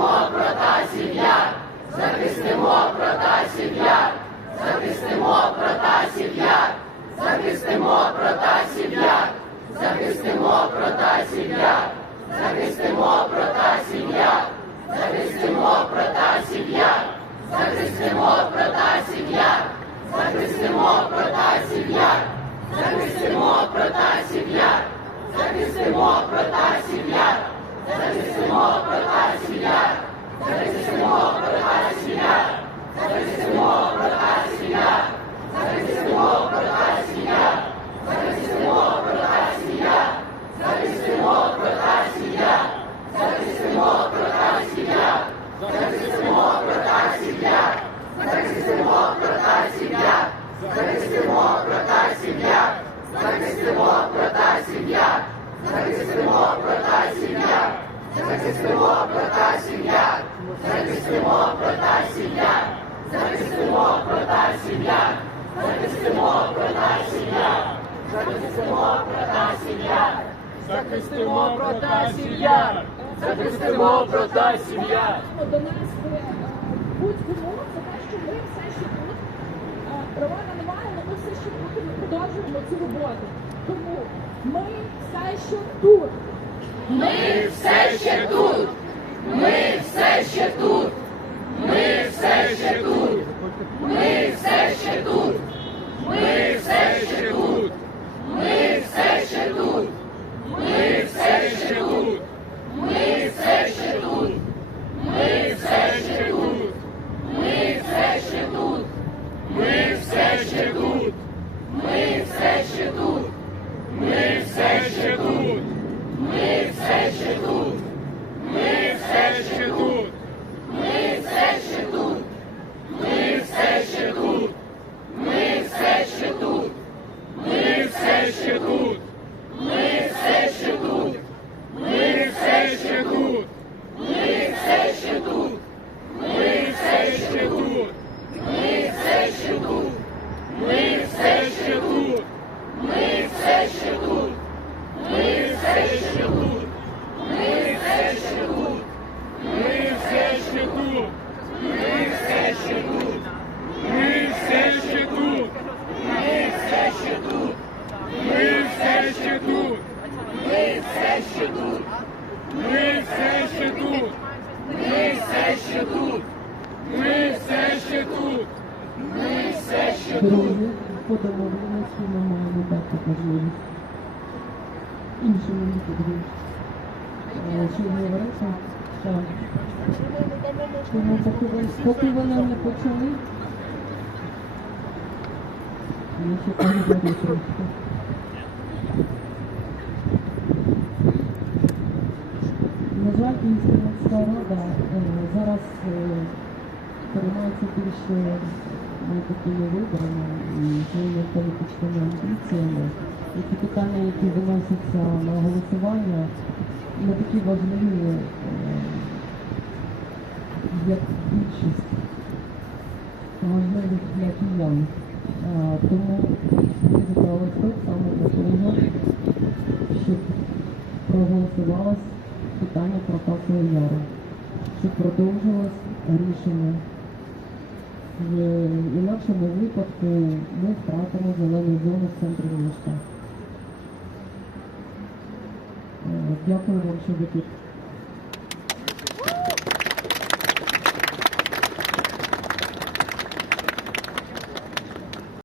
Захистимо Протасів сім'я, захистимо Протасів сім'я, захистимо Протасів сім'я, захистимо Протасів сім'я, захистимо Протасів сім'я, захистимо Протасів сім'я. Брота сім'я! Захистимо брота сім'я! донести е, будь-кому за те, що ми все ще тут. Романа немає, але ми все ще тут і ми продовжуємо цю роботу. Тому ми все ще тут. Ми все ще тут. Ми все ще тут. Yeah. все ще тут. Ми все ще тут. Ми все ще тут. Ми все ще тут. Ми все ще тут. По домовленості ми дати можливість іншому лікарю. Е, Чи говориться? Так. Тому поки ви- поки вони не почали, я ще поговорю трошки. Жаль, Київська рада е, зараз е, переймається більше такими виборами і своїми політичними амбіціями. І ті питання, які виносяться на голосування, не такі важливі, е, як більшість важливих для киян. Тому тут саме для того, щоб проголосувалось питання про Пасову Яру, щоб продовжилось рішення. В інакшому випадку ми втратимо зелену зону в центрі міста. Е, Дякую вам, що ви тут